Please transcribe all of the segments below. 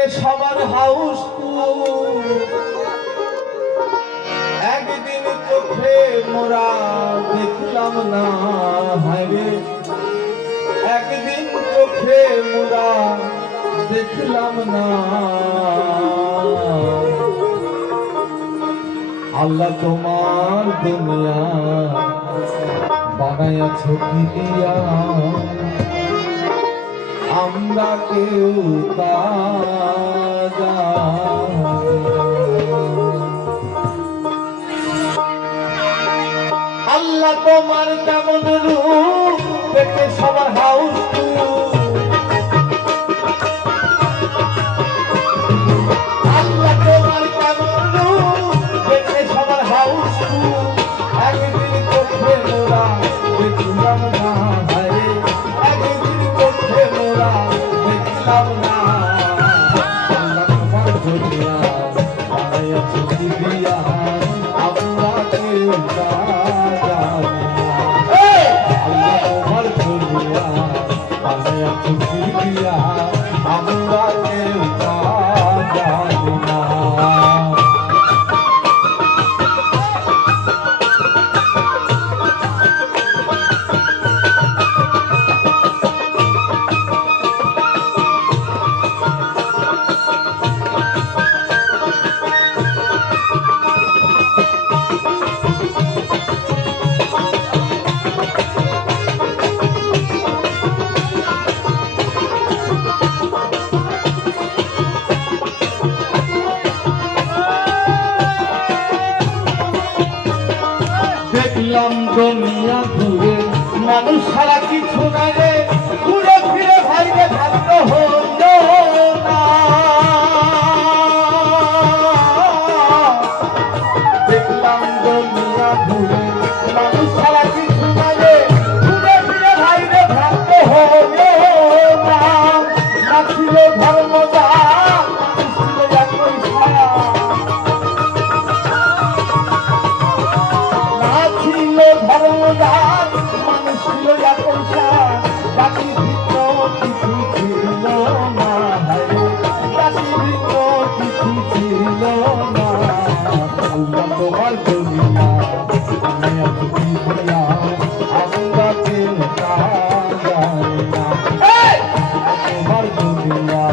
দেখতে সবার হাউস একদিন চোখে মোরা দেখলাম না হায়রে একদিন চোখে মোরা দেখলাম না আল্লাহ তোমার দুনিয়া বানায়াছ কি দিয়া আমরা কেউ তা আল্লাহ তোমার কেমন রূপ দেখে সবার হাউস আল্লাহ তোমার কেমন রূপ দেখে সবার হাউস একদিন চোখে মোরা দেখলাম না হায় একদিন চোখে মোরা দেখলাম না আল্লাহ তোমার দুনিয়া বানায়াছ কি দিয়া আমরা কেউ তা আল্লাহ তোমার দুনিয়া বানায়াছ কি দিয়া আমরা কেউ তা জানি না দেখলাম দুনিয়া ঘুরে মানুষ সারা কিছু না রে ঘুরে ফিরে ভাইরে ভাগ্য হলো না দেখলাম দুনিয়া ঘুরে মানুষ সারা কিছু না রে ঘুরে ফিরে ভাইরে ভাগ্য হলো না না ছিল ধর্মদা ছিল একই ছায়া ধর্মদার মানুষ ছিল পয়সা জাতি ভিন্ন কিছু ছিল না জাতি ভিন্ন কিছু ছিল না আল্লাহ তোমার দুনিয়া বানায়াছ কি দিয়া আমরা কেউ তা জানি না তোমার দুনিয়া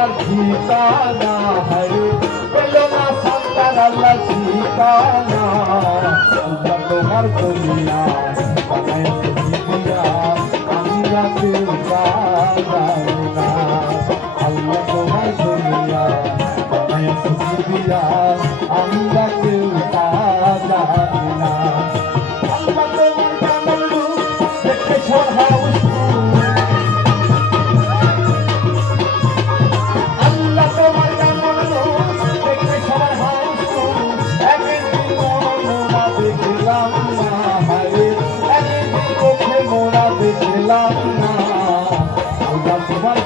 আপনার ঠিকানা হারে পেল না সন্তান আল্লাহ ঠিকানা আল্লাহ তোমার দুনিয়া বানাইছে দিয়া আমরা কেউ জানি না আল্লাহ তোমার দুনিয়া বানাইছে দিয়া আমরা কেউ জানি না আল্লাহ তোমার কেমন রূপ দেখে ছোড়া দেখলাম না তোমার